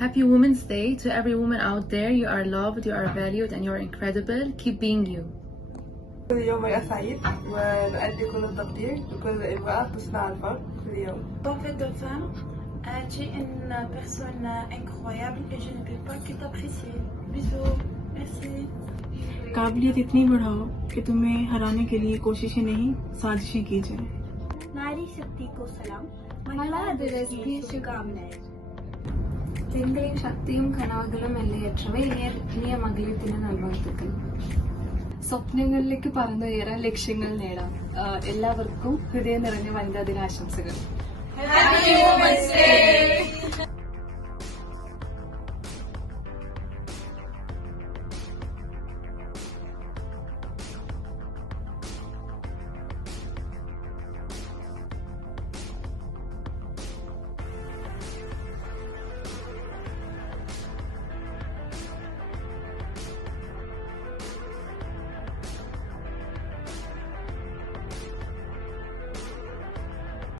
Happy Women's Day to every woman out there. You are loved, you are valued, and you are incredible. Keep being you. يومك سعيد ونؤدي كل التقدير لكل امرأة تصنع الفرق كل يوم. Bonne fête de femme. Tu es une personne incroyable et je ne peux pas que t'apprécier. Bisous. Merci. काबिलियत इतनी बढ़ाओ कि तुम्हें हराने के लिए कोशिशें नहीं साजिशें की जाए. नारी शक्ति को सलाम. महिला दिवस की शुभकामनाएं. பெண்களின் ശക്തിയും കനവുകളും എല്ലേറ്റവേ ഇനിയ മകളിരത്തിന് നൽവാഴ്ത്തുക്കൾ. സ്വപ്നങ്ങളിലേക്ക് പറന്നുയരാൻ ലക്ഷ്യങ്ങൾ നേടാം. എല്ലാവർക്കും ഹൃദയം നിറഞ്ഞ വനിതാ ദിനാശംസകൾ. Happy Women's Day!